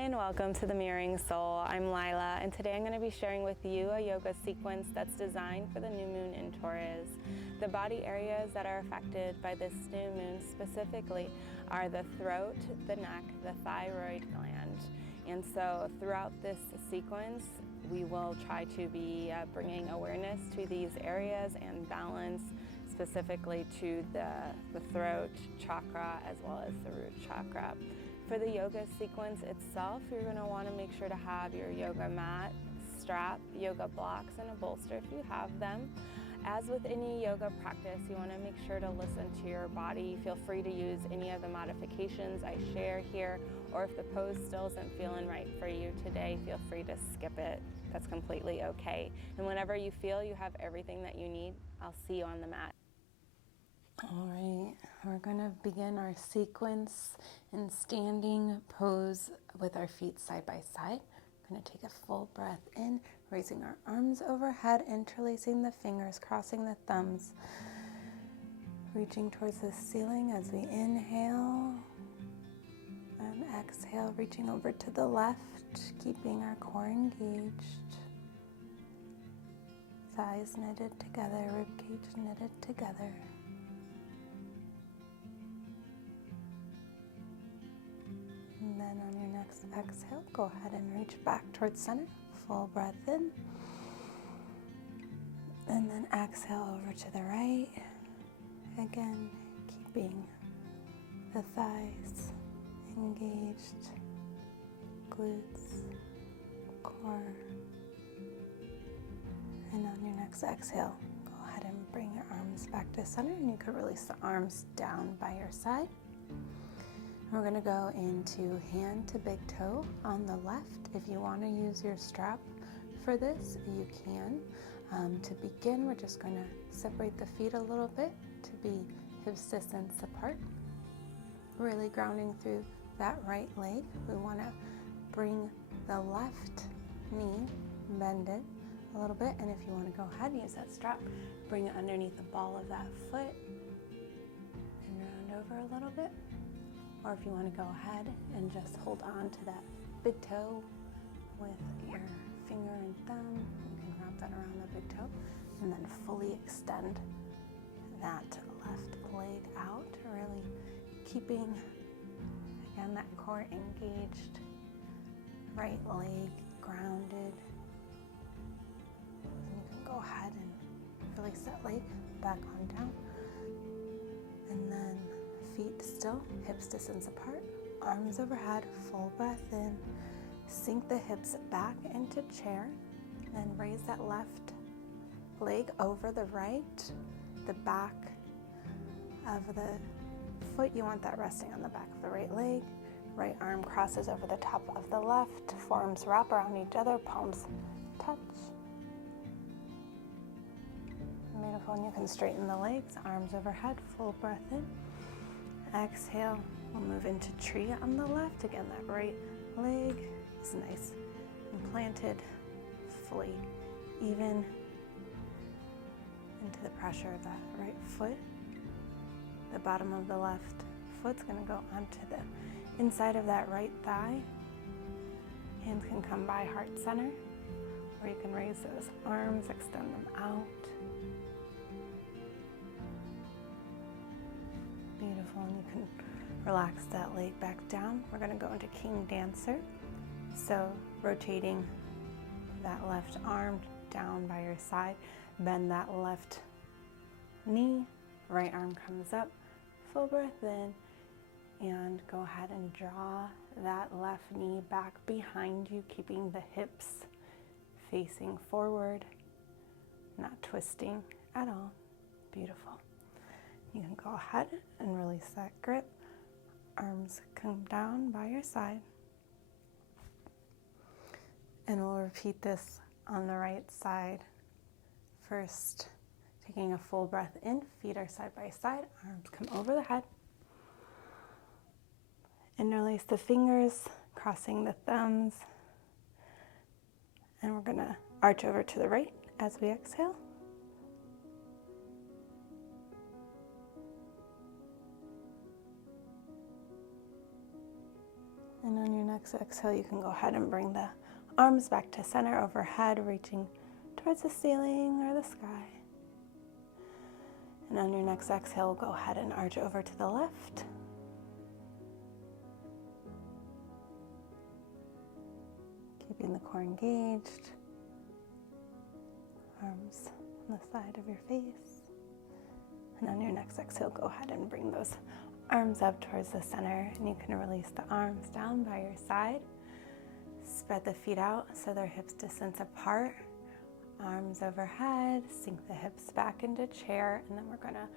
Hi and welcome to the Mirroring Soul. I'm Lilah, and today I'm going to be sharing with you a yoga sequence that's designed for the new moon in Taurus. The body areas that are affected by this new moon specifically are the throat, the neck, the thyroid gland. And so throughout this sequence, we will try to be bringing awareness to these areas and balance specifically to the throat chakra as well as the root chakra. For the yoga sequence itself, you're going to want to make sure to have your yoga mat, strap, yoga blocks, and a bolster if you have them. As with any yoga practice, you want to make sure to listen to your body. Feel free to use any of the modifications I share here, or if the pose still isn't feeling right for you today, feel free to skip it. That's completely okay. And whenever you feel you have everything that you need, I'll see you on the mat. All right, we're going to begin our sequence in standing pose with our feet side by side. We're going to take a full breath in, raising our arms overhead, interlacing the fingers, crossing the thumbs, reaching towards the ceiling as we inhale, and exhale, reaching over to the left, keeping our core engaged, thighs knitted together, ribcage knitted together. And then on your next exhale, go ahead and reach back towards center. Full breath in. And then exhale over to the right. Again, keeping the thighs engaged, glutes, core. And on your next exhale, go ahead and bring your arms back to center, and you can release the arms down by your side. We're going to go into hand to big toe on the left. If you want to use your strap for this, you can. To begin, we're just going to separate the feet a little bit to be hips distance apart. Really grounding through that right leg. We want to bring the left knee, bend it a little bit, and if you want to go ahead and use that strap, bring it underneath the ball of that foot and round over a little bit. Or if you want to go ahead and just hold on to that big toe with your finger and thumb, you can wrap that around the big toe and then fully extend that left leg out, really keeping, again, that core engaged, right leg grounded. And you can go ahead and release that leg back on down. And then feet still, hips distance apart, arms overhead, full breath in, sink the hips back into chair, then raise that left leg over the right, the back of the foot, you want that resting on the back of the right leg, right arm crosses over the top of the left, forearms wrap around each other, palms touch. Beautiful, and you can straighten the legs, arms overhead, full breath in. Exhale, we'll move into tree on the left. Again, that right leg is nice and planted, fully even into the pressure of that right foot. The bottom of the left foot's going to go onto the inside of that right thigh. Hands can come by heart center, or you can raise those arms, extend them out. Beautiful, and you can relax that leg back down. We're going to go into King Dancer. So rotating that left arm down by your side, bend that left knee, right arm comes up, full breath in, and go ahead and draw that left knee back behind you, keeping the hips facing forward, not twisting at all. Beautiful. You can go ahead and release that grip. Arms come down by your side. And we'll repeat this on the right side. First, taking a full breath in, feet are side by side, arms come over the head. Interlace the fingers, crossing the thumbs. And we're gonna arch over to the right as we exhale. And on your next exhale, you can go ahead and bring the arms back to center overhead, reaching towards the ceiling or the sky. And on your next exhale, go ahead and arch over to the left. Keeping the core engaged. Arms on the side of your face. And on your next exhale, go ahead and bring those arms up towards the center, and you can release the arms down by your side. Spread the feet out so they're hips distance apart. Arms overhead, sink the hips back into chair, and then we're gonna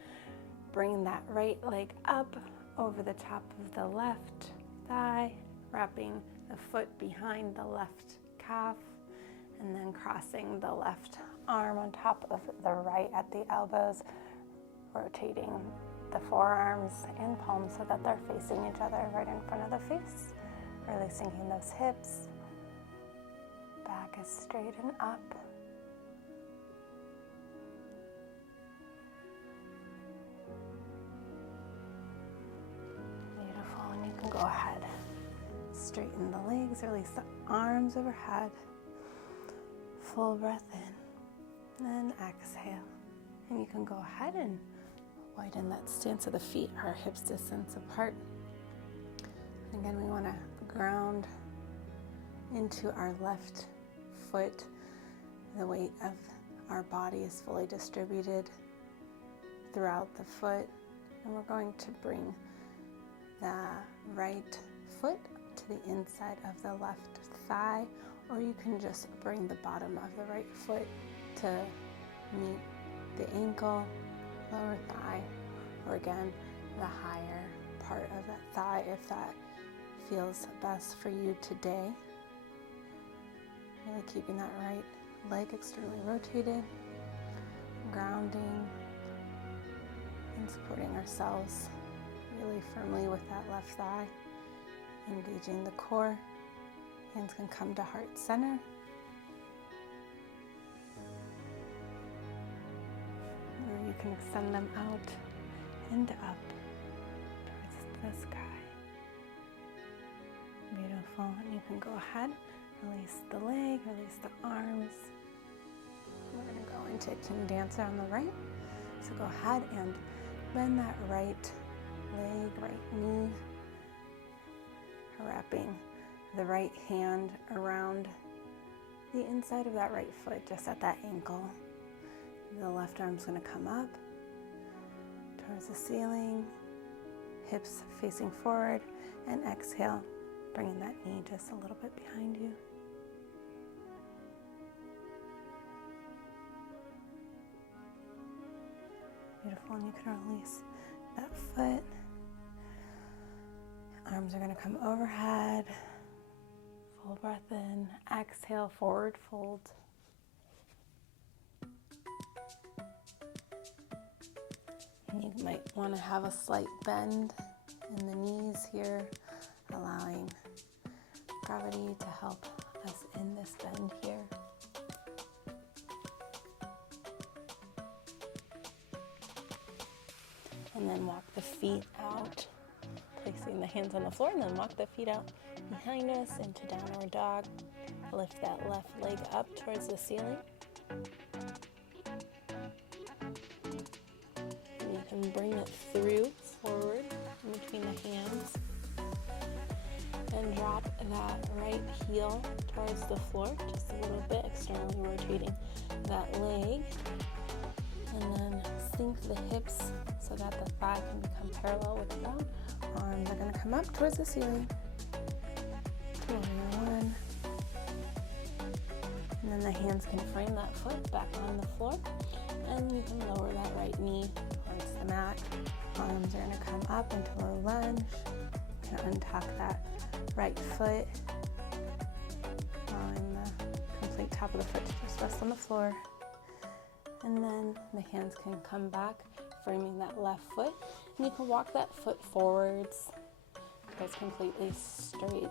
bring that right leg up over the top of the left thigh, wrapping the foot behind the left calf, and then crossing the left arm on top of the right at the elbows, rotating the forearms and palms so that they're facing each other right in front of the face. Really sinking those hips. Back is straight and up. Beautiful, and you can go ahead. Straighten the legs, release the arms overhead. Full breath in, and exhale. And you can go ahead and widen that stance so the feet are hips distance apart. Again, we want to ground into our left foot. The weight of our body is fully distributed throughout the foot. And we're going to bring the right foot to the inside of the left thigh, or you can just bring the bottom of the right foot to meet the ankle, lower thigh, or again, the higher part of that thigh if that feels best for you today. Really keeping that right leg externally rotated, grounding and supporting ourselves really firmly with that left thigh, engaging the core. Hands can come to heart center. Or you can extend them out and up towards the sky. Beautiful. And you can go ahead, release the leg, release the arms. We're going to go into King Dancer on the right. So go ahead and bend that right leg, right knee, wrapping the right hand around the inside of that right foot, just at that ankle. The left arm's going to come up towards the ceiling, hips facing forward, and exhale, bringing that knee just a little bit behind you. Beautiful, and you can release that foot. Arms are going to come overhead. Full breath in, exhale, forward fold. And you might want to have a slight bend in the knees here, allowing gravity to help us in this bend here. And then walk the feet out, placing the hands on the floor, and then walk the feet out behind us into downward dog. Lift that left leg up towards the ceiling. And you can bring it through forward in between the hands. And drop that right heel towards the floor, just a little bit, externally rotating that leg. And then sink the hips so that the thigh can become parallel with the ground. Arms are going to come up towards the ceiling. Warrior one. And then the hands can frame that foot back on the floor. And you can lower that right knee onto the mat. Arms are going to come up into a lunge. You can untuck that right foot, allowing the complete top of the foot to just rest on the floor. And then the hands can come back, framing that left foot. And you can walk that foot forwards, so it's completely straight.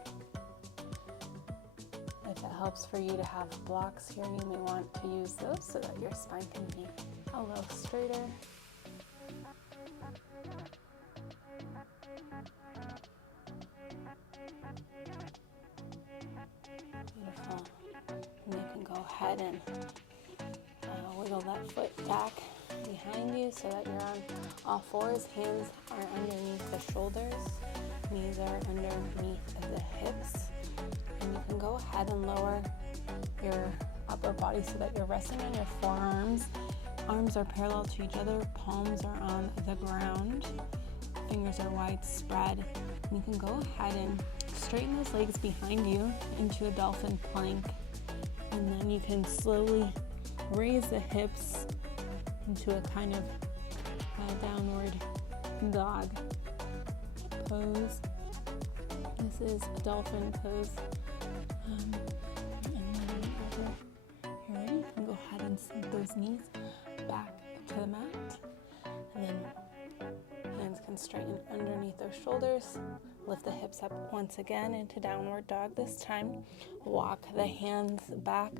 If it helps for you to have blocks here, you may want to use those so that your spine can be a little straighter. ahead and wiggle that foot back behind you so that you're on all fours. Hands are underneath the shoulders, knees are underneath the hips, and you can go ahead and lower your upper body so that you're resting on your forearms. Arms are parallel to each other, palms are on the ground, fingers are widespread. And you can go ahead and straighten those legs behind you into a dolphin plank, and then you can slowly raise the hips into a kind of downward dog pose. This is a dolphin pose. And then whenever you're ready, you can go ahead and sink those knees back to the mat. And then hands can straighten underneath those shoulders. Lift the hips up once again into downward dog this time. Walk the hands back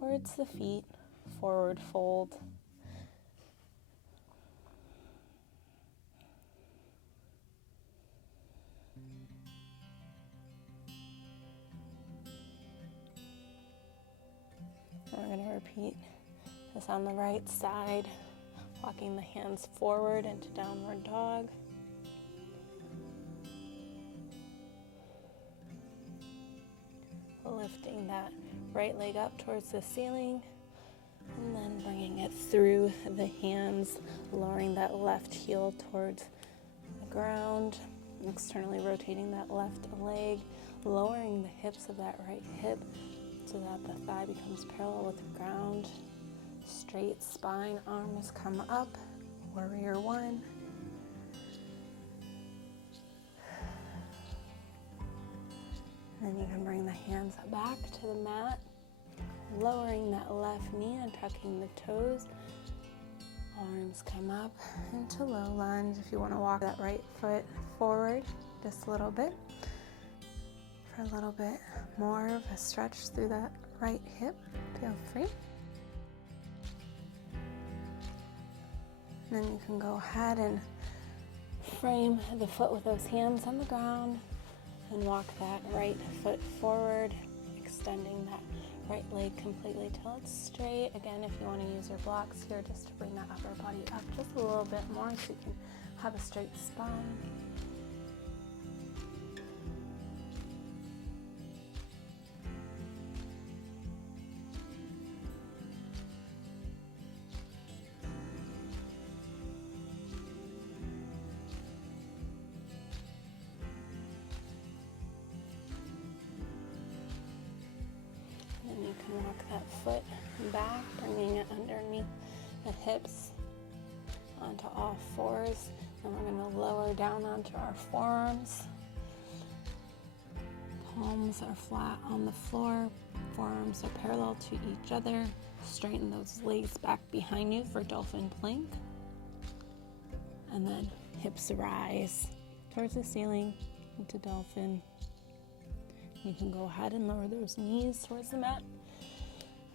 towards the feet, forward fold. We're going to repeat this on the right side, walking the hands forward into downward dog. Lifting that right leg up towards the ceiling, and then bringing it through the hands, lowering that left heel towards the ground, externally rotating that left leg, lowering the hips of that right hip so that the thigh becomes parallel with the ground. Straight spine, arms come up, warrior one. Then you can bring the hands back to the mat, lowering that left knee and tucking the toes. Arms come up into low lunge. If you want to walk that right foot forward just a little bit, for a little bit more of a stretch through that right hip, feel free. And then you can go ahead and frame the foot with those hands on the ground and walk that right foot forward, extending that right leg completely till it's straight. Again, if you want to use your blocks here just to bring that upper body up just a little bit more so you can have a straight spine. You can walk that foot back, bringing it underneath the hips onto all fours. And we're going to lower down onto our forearms. Palms are flat on the floor. Forearms are parallel to each other. Straighten those legs back behind you for dolphin plank. And then hips rise towards the ceiling into dolphin. You can go ahead and lower those knees towards the mat,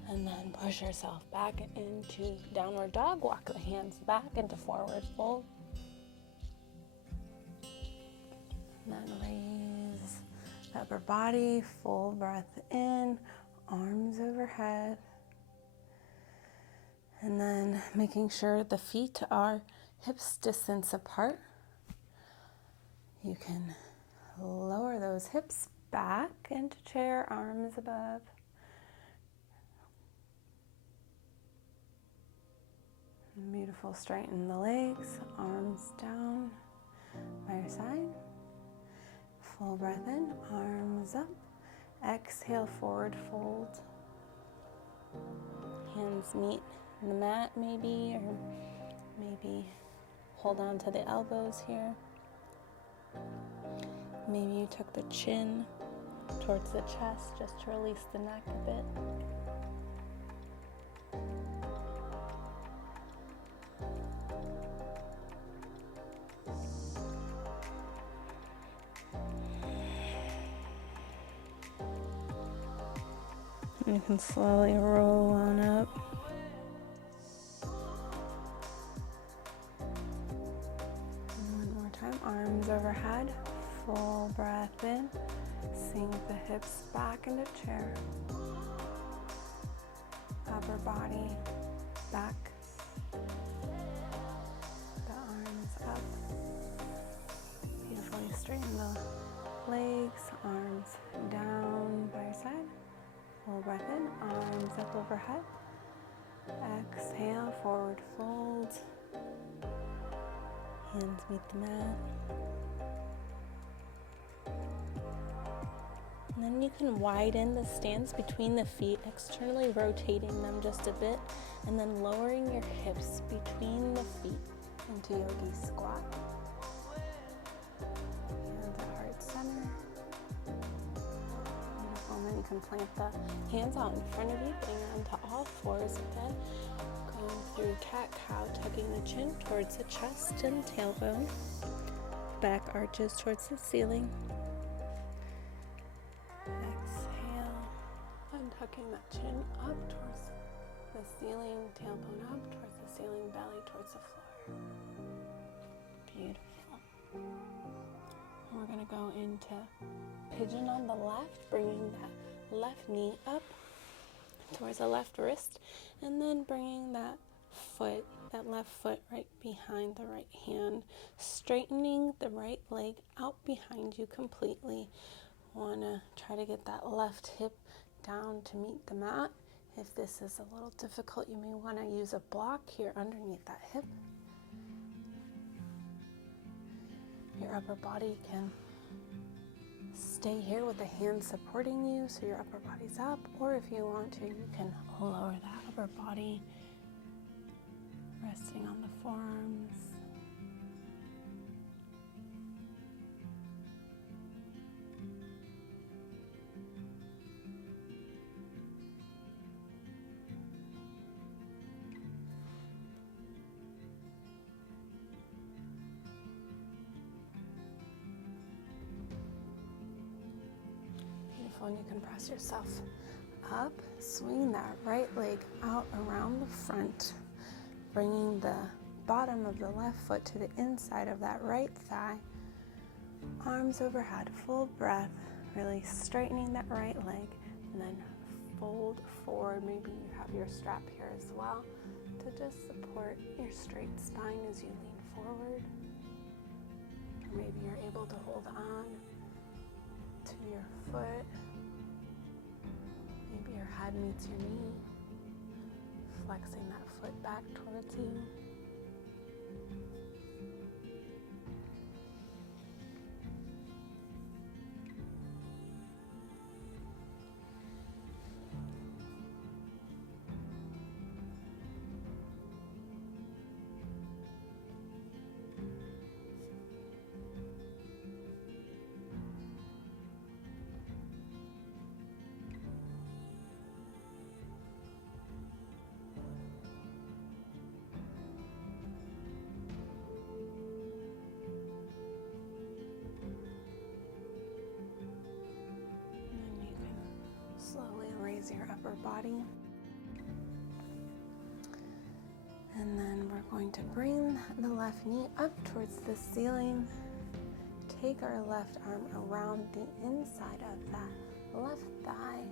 and then push yourself back into downward dog. Walk the hands back into forward fold. And then raise the upper body, full breath in, arms overhead. And then making sure the feet are hips distance apart. You can lower those hips back into chair, arms above. Beautiful, straighten the legs, arms down by your side. Full breath in, arms up. Exhale, forward fold. Hands meet in the mat maybe, or maybe hold on to the elbows here. Maybe you took the chin towards the chest just to release the neck a bit. You can slowly roll on up. One more time, arms overhead, full breath in, sink the hips back into chair. upper body, back, the arms up. Beautifully straighten the legs, arms down by your side. Full breath in, arms up overhead. Exhale, forward fold. Hands meet the mat. And then you can widen the stance between the feet, externally rotating them just a bit, and then lowering your hips between the feet into yogi squat. Hands at heart center. Beautiful. And then you can plant the hands out in front of you, getting onto all fours again. Going through cat-cow, tucking the chin towards the chest and tailbone. Back arches towards the ceiling. Tucking that chin up towards the ceiling, tailbone up towards the ceiling, belly towards the floor. Beautiful. And we're going to go into pigeon on the left, bringing that left knee up towards the left wrist, and then bringing that left foot right behind the right hand, straightening the right leg out behind you completely. Want to try to get that left hip down to meet the mat. If this is a little difficult, you may want to use a block here underneath that hip. Your upper body can stay here with the hands supporting you so your upper body's up, or if you want to, you can lower that upper body, resting on the forearms. And you can press yourself up, swing that right leg out around the front, bringing the bottom of the left foot to the inside of that right thigh, arms overhead, full breath, really straightening that right leg, and then fold forward. Maybe you have your strap here as well to just support your straight spine as you lean forward, or maybe you're able to hold on to your foot. Maybe your head meets your knee, flexing that foot back towards you. Slowly raise your upper body. And then we're going to bring the left knee up towards the ceiling. Take our left arm around the inside of that left thigh,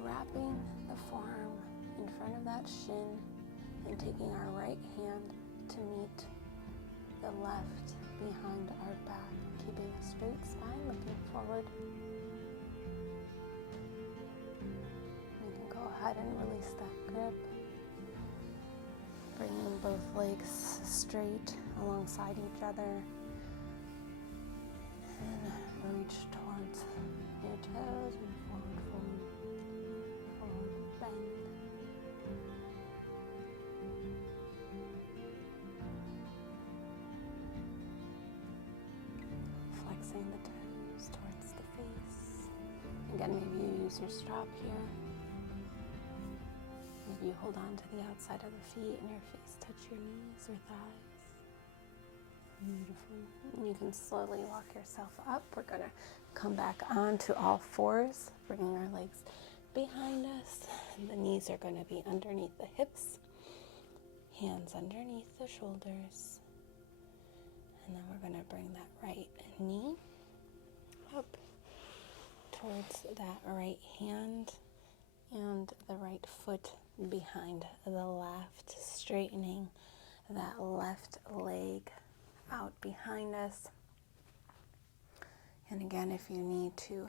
wrapping the forearm in front of that shin and taking our right hand to meet the left behind our back, keeping a straight spine, looking forward. Go ahead and release that grip, bringing both legs straight alongside each other, and reach towards your toes and forward fold, forward bend. Flexing the toes towards the face. Again, maybe you use your strap here. You hold on to the outside of the feet and your face touch your knees or thighs. Beautiful. And you can slowly walk yourself up. We're going to come back onto all fours, bringing our legs behind us. And the knees are going to be underneath the hips, hands underneath the shoulders. And then we're going to bring that right knee up towards that right hand and the right foot behind the left, straightening that left leg out behind us. And again, if you need to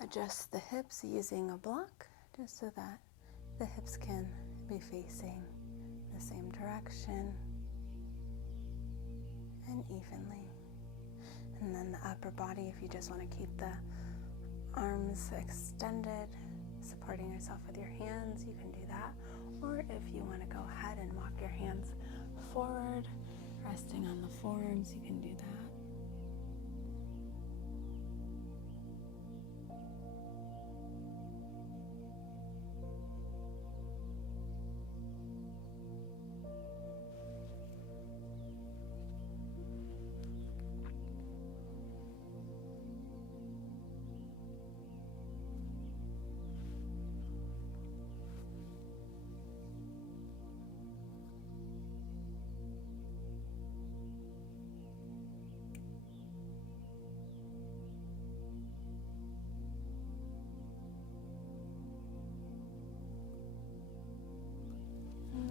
adjust the hips using a block, just so that the hips can be facing the same direction and evenly. And then the upper body, if you just want to keep the arms extended, supporting yourself with your hands, you can do that. Or if you want to go ahead and walk your hands forward, resting on the forearms, you can do that.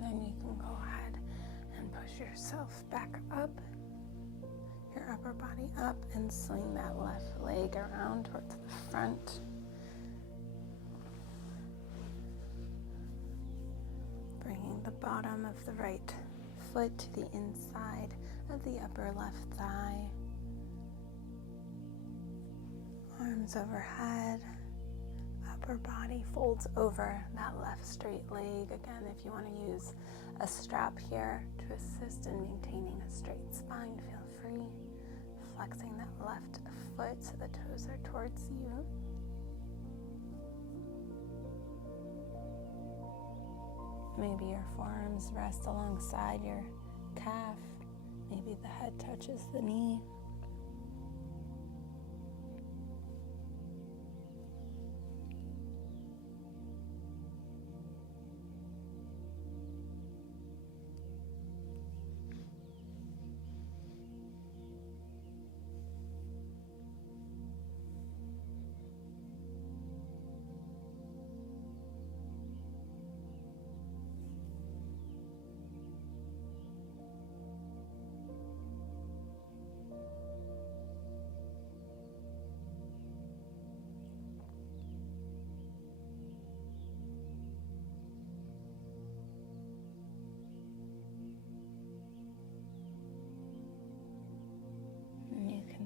Then you can go ahead and push yourself back up, your upper body up, and swing that left leg around towards the front. Bringing the bottom of the right foot to the inside of the upper left thigh. Arms overhead. Upper body folds over that left straight leg. Again, if you want to use a strap here to assist in maintaining a straight spine, feel free. Flexing that left foot so the toes are towards you. Maybe your forearms rest alongside your calf. Maybe the head touches the knee.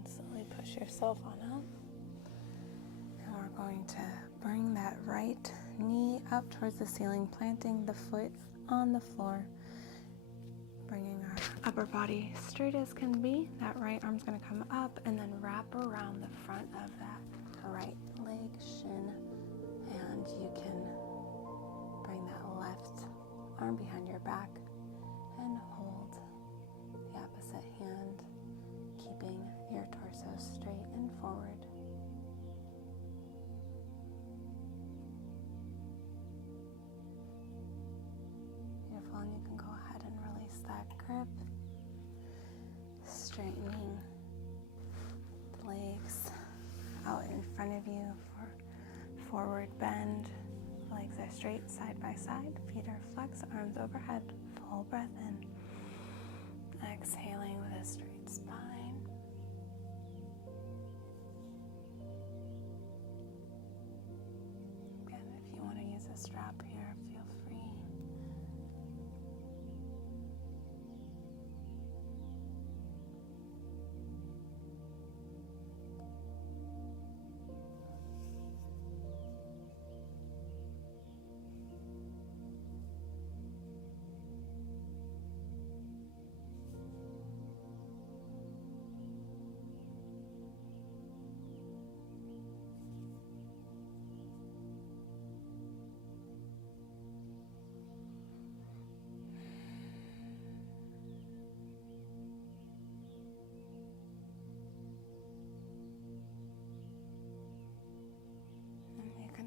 Slowly push yourself on up. And we're going to bring that right knee up towards the ceiling, planting the foot on the floor. Bringing our upper body straight as can be. That right arm's going to come up and then wrap around the front of that right leg, shin. And you can bring that left arm behind your back and hold the opposite hand, keeping your torso straight and forward. Beautiful, and you can go ahead and release that grip, straightening the legs out in front of you for forward bend. Legs are straight side by side, feet are flexed, arms overhead. Full breath in, exhaling with a straight spine. Strap here, feel free.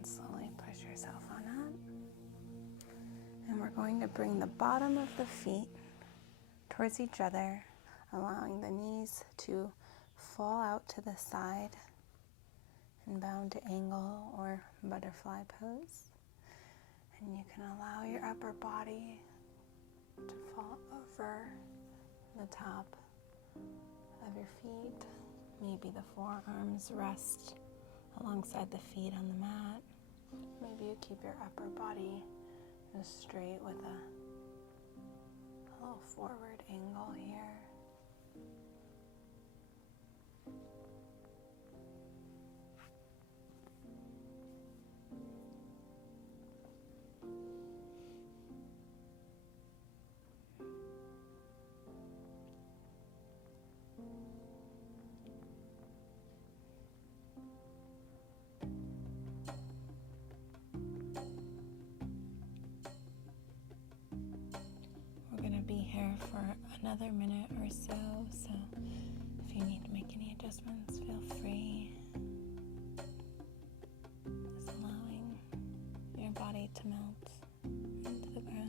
Slowly push yourself on up. And we're going to bring the bottom of the feet towards each other, allowing the knees to fall out to the side in bound angle or butterfly pose. And you can allow your upper body to fall over the top of your feet. Maybe the forearms rest alongside the feet on the mat. Maybe you keep your upper body straight with a little forward angle here. Be here for another minute or so if you need to make any adjustments, feel free. Just allowing your body to melt into the ground.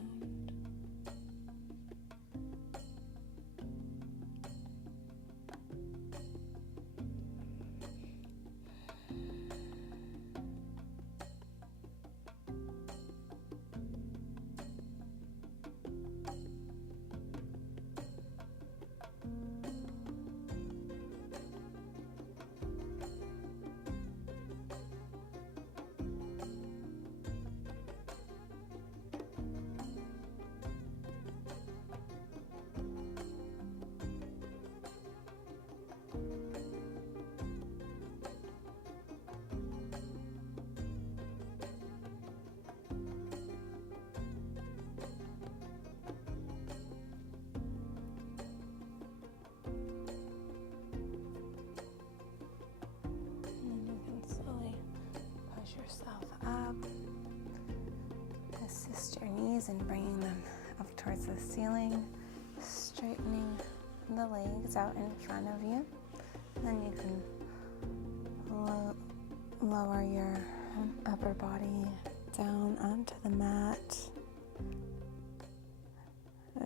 Yourself up. Assist your knees in bringing them up towards the ceiling, straightening the legs out in front of you. Then you can lower your upper body down onto the mat,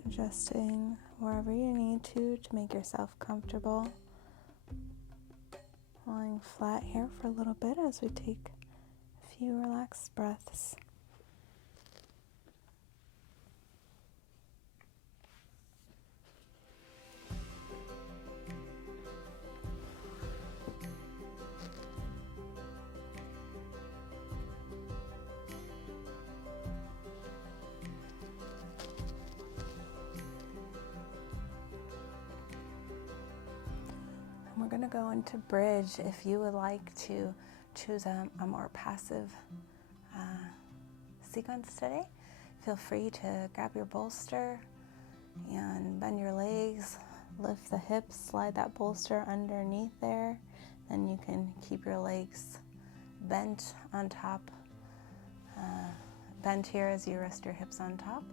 adjusting wherever you need to make yourself comfortable. Lying flat here for a little bit as we take few relaxed breaths. And we're going to go into bridge. If you would like to choose a more passive sequence today, feel free to grab your bolster and bend your legs, lift the hips, slide that bolster underneath there. Then you can keep your legs bent on top, bent here as you rest your hips on top,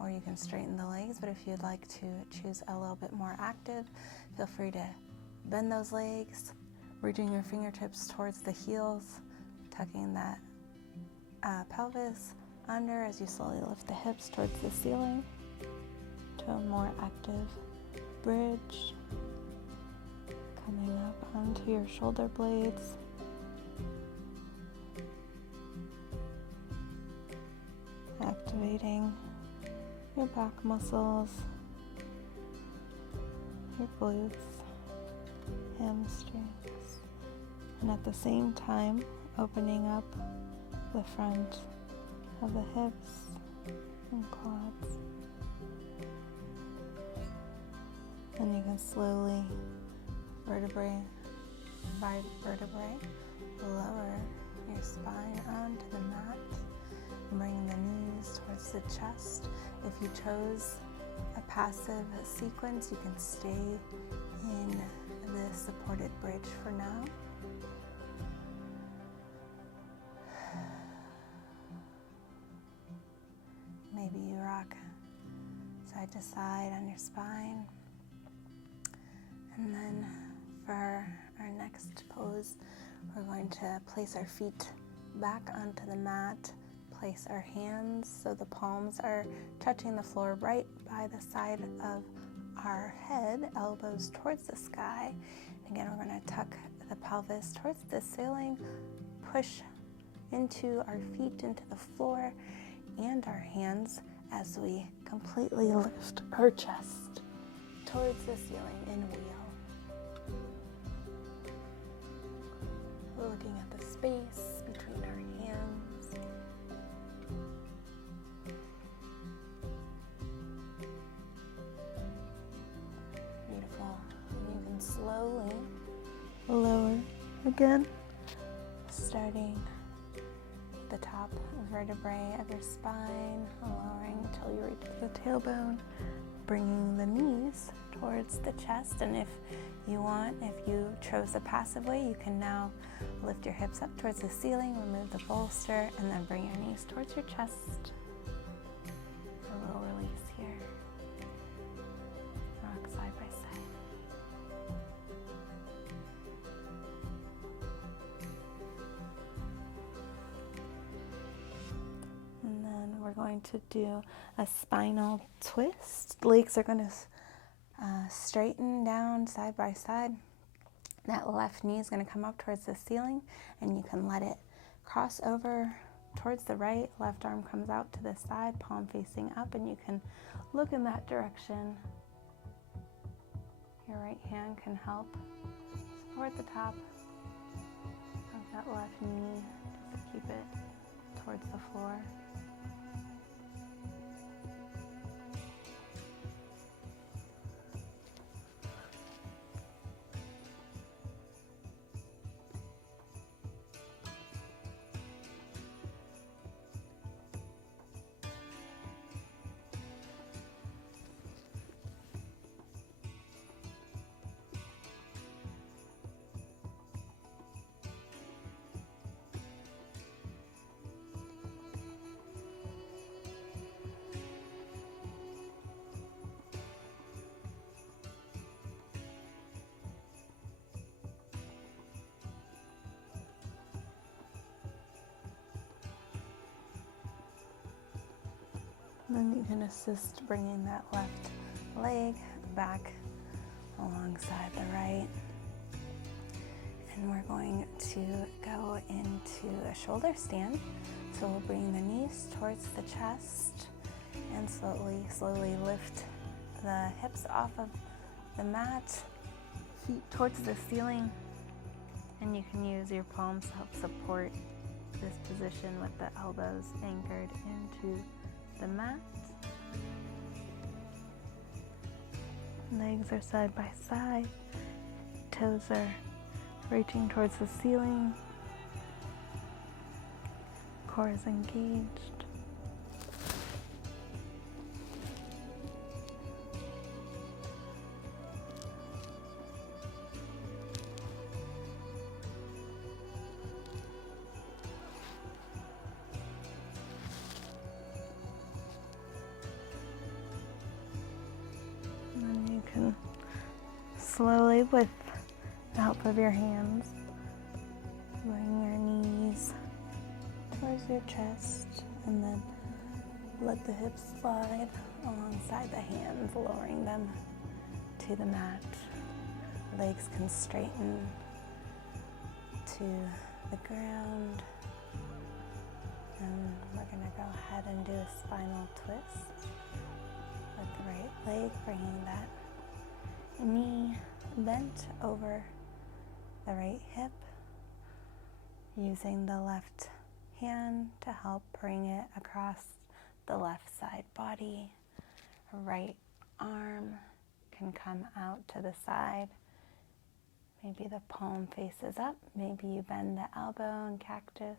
or you can straighten the legs. But if you'd like to choose a little bit more active, feel free to bend those legs, reaching your fingertips towards the heels, tucking that pelvis under as you slowly lift the hips towards the ceiling to a more active bridge. Coming up onto your shoulder blades. Activating your back muscles, your glutes, hamstrings. And at the same time, opening up the front of the hips and quads. And you can slowly, vertebrae by vertebrae, lower your spine onto the mat, bringing the knees towards the chest. If you chose a passive sequence, you can stay in the supported bridge for now. Maybe you rock side to side on your spine. And then for our next pose, we're going to place our feet back onto the mat, place our hands so the palms are touching the floor right by the side of our head, elbows towards the sky. Again, we're going to tuck the pelvis towards the ceiling, push into our feet into the floor, and our hands as we completely lift our chest towards the ceiling and wheel. Looking at the space between our hands. Beautiful. And you can slowly lower again, starting at the top vertebrae of your spine, lowering until you reach the tailbone, bringing the knees towards the chest. And if you want, if you chose the passive way, you can now lift your hips up towards the ceiling, remove the bolster, and then bring your knees towards your chest. A little release here. Rock side by side. And then we're going to do a spinal twist. Legs are going to straighten down side by side. That left knee is going to come up towards the ceiling, and you can let it cross over towards the right. Left arm comes out to the side, palm facing up, and you can look in that direction. Your right hand can help support the top of that left knee, just to keep it towards the floor. Then you can assist bringing that left leg back alongside the right. And we're going to go into a shoulder stand. So we'll bring the knees towards the chest and slowly lift the hips off of the mat, feet towards the ceiling. And you can use your palms to help support this position with the elbows anchored into the mat. Legs are side by side. Toes are reaching towards the ceiling. Core is engaged. Slowly, with the help of your hands, bring your knees towards your chest, and then let the hips slide alongside the hands, lowering them to the mat. Legs can straighten to the ground, and we're going to go ahead and do a spinal twist with the right leg, bringing that knee bent over the right hip, using the left hand to help bring it across the left side body. Right arm can come out to the side. Maybe the palm faces up. Maybe you bend the elbow and cactus.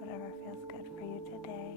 Whatever feels good for you today.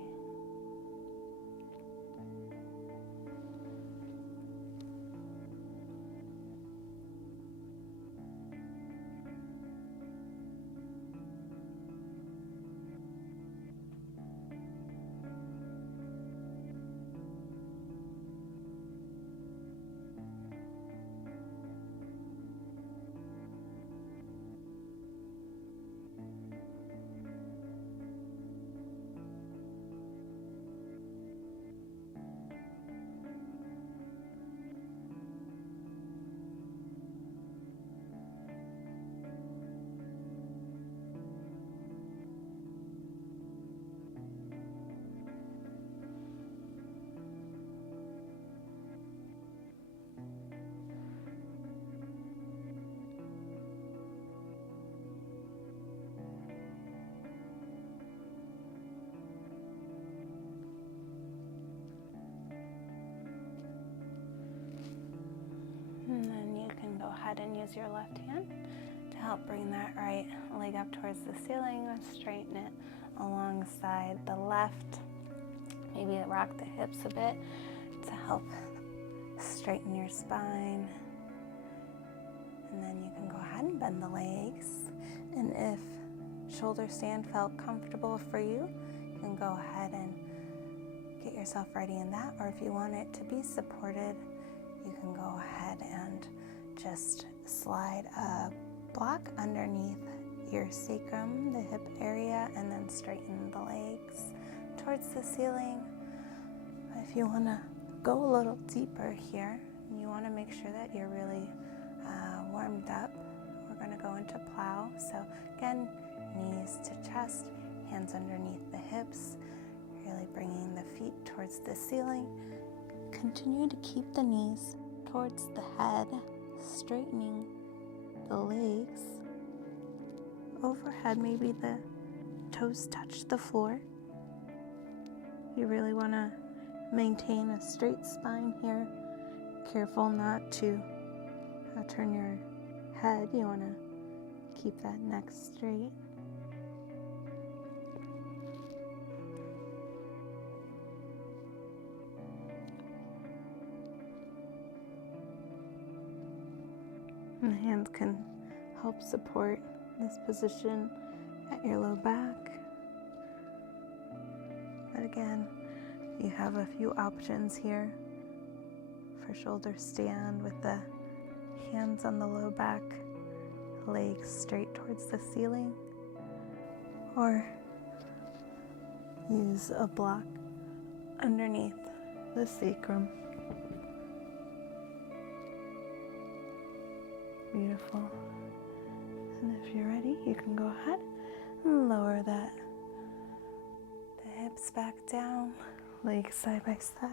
ahead and use your left hand to help bring that right leg up towards the ceiling and straighten it alongside the left. Maybe rock the hips a bit to help straighten your spine. And then you can go ahead and bend the legs. And if shoulder stand felt comfortable for you, you can go ahead and get yourself ready in that. Or if you want it to be supported, you can go ahead and just slide a block underneath your sacrum, the hip area, and then straighten the legs towards the ceiling. If you want to go a little deeper here, you want to make sure that you're really warmed up. We're going to go into plow. So again, knees to chest, hands underneath the hips, really bringing the feet towards the ceiling. Continue to keep the knees towards the head, straightening the legs. Overhead, maybe the toes touch the floor. You really want to maintain a straight spine here. Careful not to turn your head. You want to keep that neck straight. And the hands can help support this position at your low back. But again, you have a few options here for shoulder stand with the hands on the low back, legs straight towards the ceiling, or use a block underneath the sacrum. Beautiful. And if you're ready, you can go ahead and lower the hips back down, legs side by side.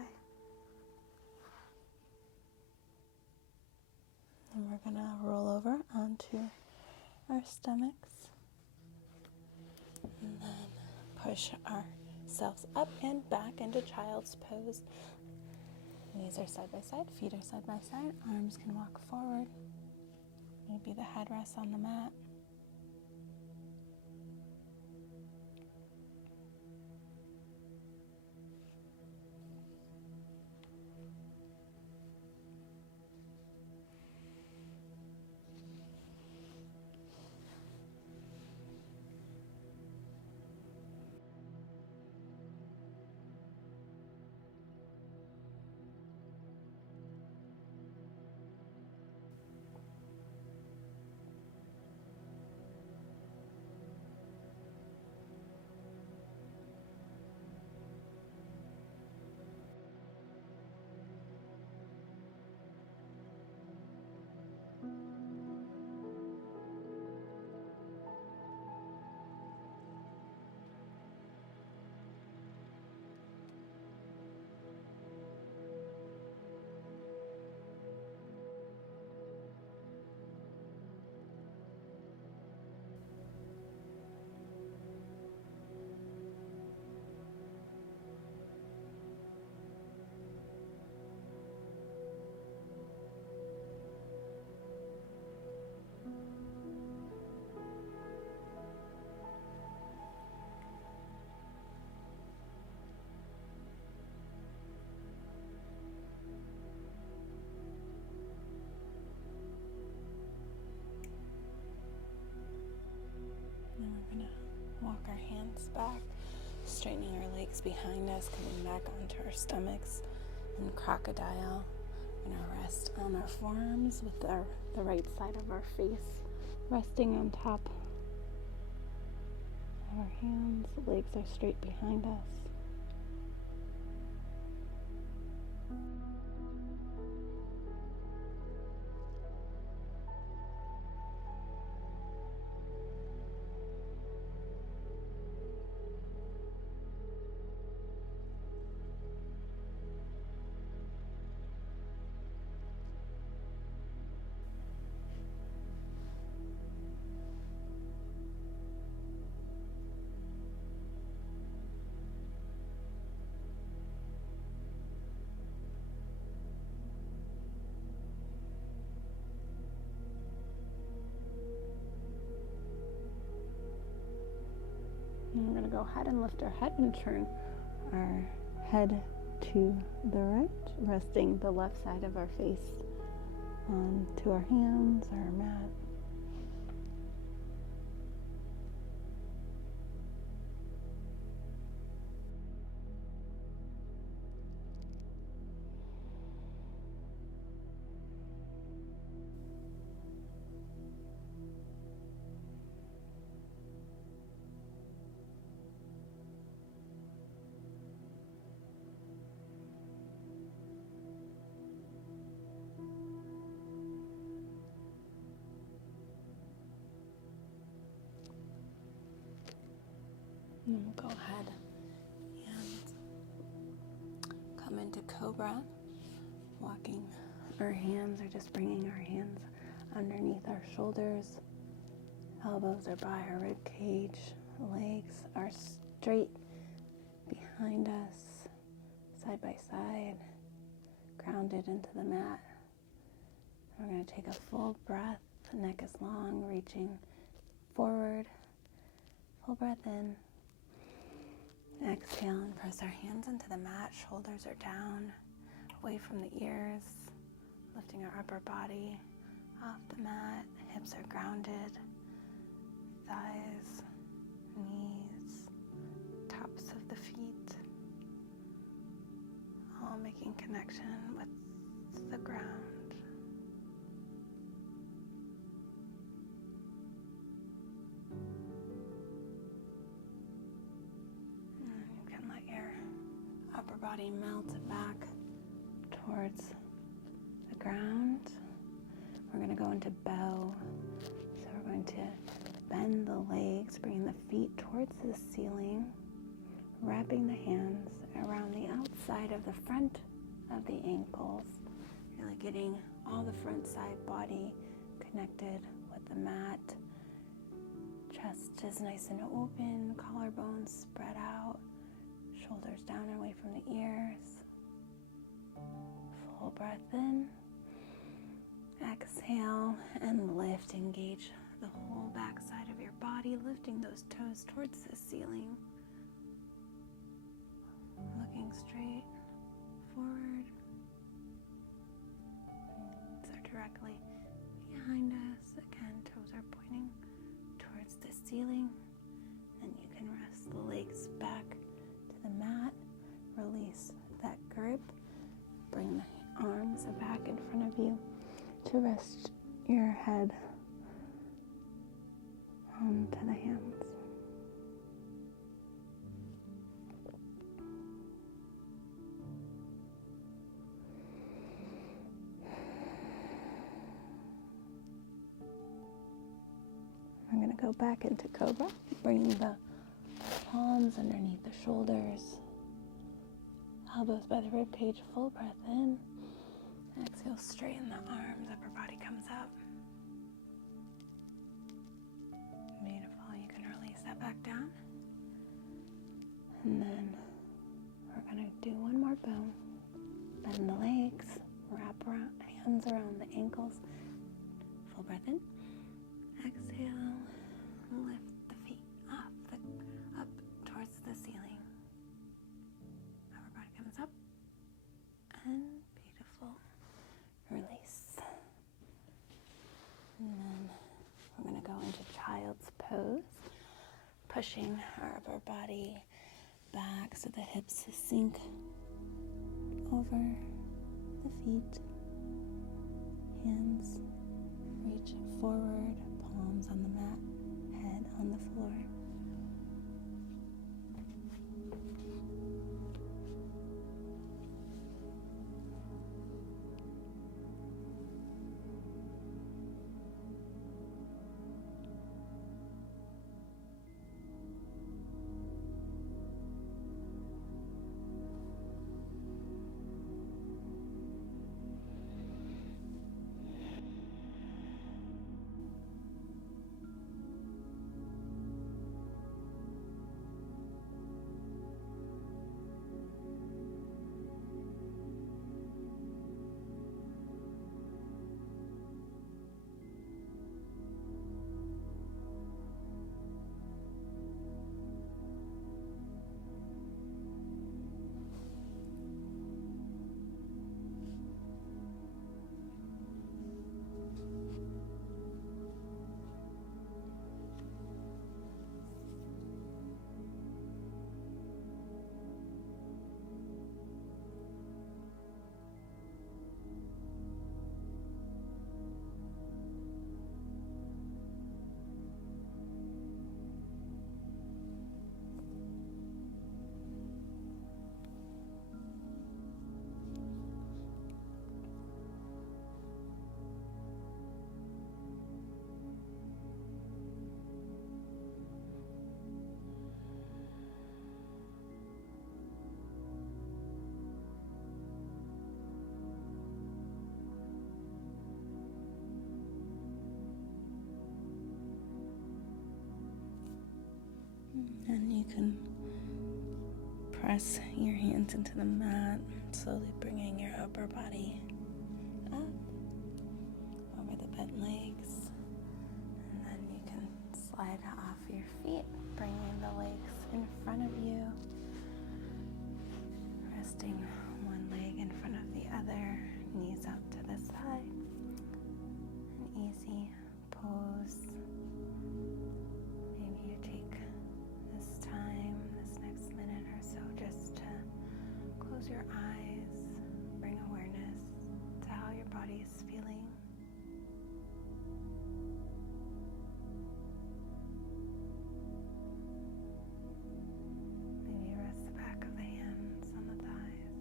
And we're going to roll over onto our stomachs. And then push ourselves up and back into child's pose. Knees are side by side, feet are side by side, arms can walk forward. Maybe the head rests on the mat. Walk our hands back, straightening our legs behind us, coming back onto our stomachs. And crocodile. We're going to rest on our forearms with the right side of our face resting on top of our hands. The legs are straight behind us. And we're going to go ahead and lift our head and turn our head to the right, resting the left side of our face onto our hands or our mat. And then we'll go ahead and come into Cobra, walking our hands or just bringing our hands underneath our shoulders. Elbows are by our rib cage. Legs are straight behind us, side by side, grounded into the mat. We're going to take a full breath. The neck is long, reaching forward. Full breath in. Exhale and press our hands into the mat. Shoulders are down, away from the ears. Lifting our upper body off the mat. Hips are grounded. Thighs, knees, tops of the feet. All making connection with the ground. Upper body melt back towards the ground. We're going to go into bow. So we're going to bend the legs, bringing the feet towards the ceiling, wrapping the hands around the outside of the front of the ankles, really getting all the front side body connected with the mat. Chest is nice and open, collarbones spread out. Shoulders down and away from the ears. Full breath in. Exhale and lift. Engage the whole back side of your body, lifting those toes towards the ceiling. Looking straight forward. Hands are directly behind us. Again, toes are pointing towards the ceiling. Then you can rest the legs back the mat, release that grip, bring the arms back in front of you to rest your head onto the hands. I'm going to go back into Cobra, bringing the palms underneath the shoulders, elbows by the rib cage, full breath in. Exhale, straighten the arms, upper body comes up. Beautiful, you can release that back down. And then we're going to do one more bow. Bend the legs, wrap around, hands around the ankles. Full breath in. Exhale, lift the feet up towards the ceiling. Upper body comes up. And beautiful. Release. And then we're going to go into child's pose, pushing our upper body back so the hips sink over the feet. Hands reach forward, palms on the mat, head on the floor. And you can press your hands into the mat, slowly bringing your upper body up over the bent legs. And then you can slide off your feet, bringing the legs in front of you, resting one leg in front of the other, knees out to the side. An easy pose. Maybe you take this time, this next minute or so, just to close your eyes, bring awareness to how your body is feeling. Maybe rest the back of the hands on the thighs.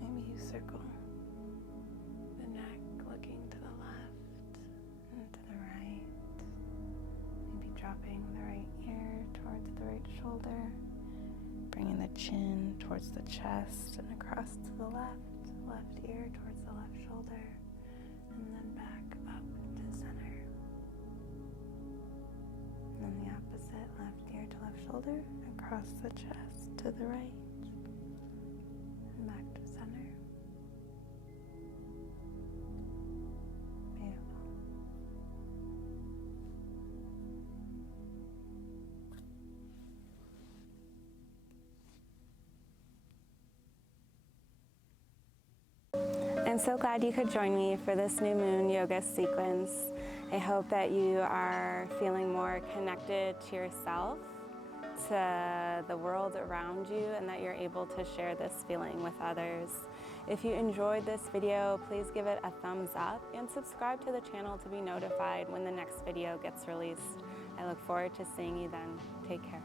Maybe you circle the neck, looking to the left and to the right. Maybe dropping the right ear towards the right shoulder, bringing the chin towards the chest and across to the left ear towards the left shoulder, and then back up to center. And then the opposite, left ear to left shoulder, across the chest to the right, and back to center. Beautiful. I'm so glad you could join me for this new moon yoga sequence. I hope that you are feeling more connected to yourself, to the world around you, and that you're able to share this feeling with others. If you enjoyed this video, please give it a thumbs up and subscribe to the channel to be notified when the next video gets released. I look forward to seeing you then. Take care.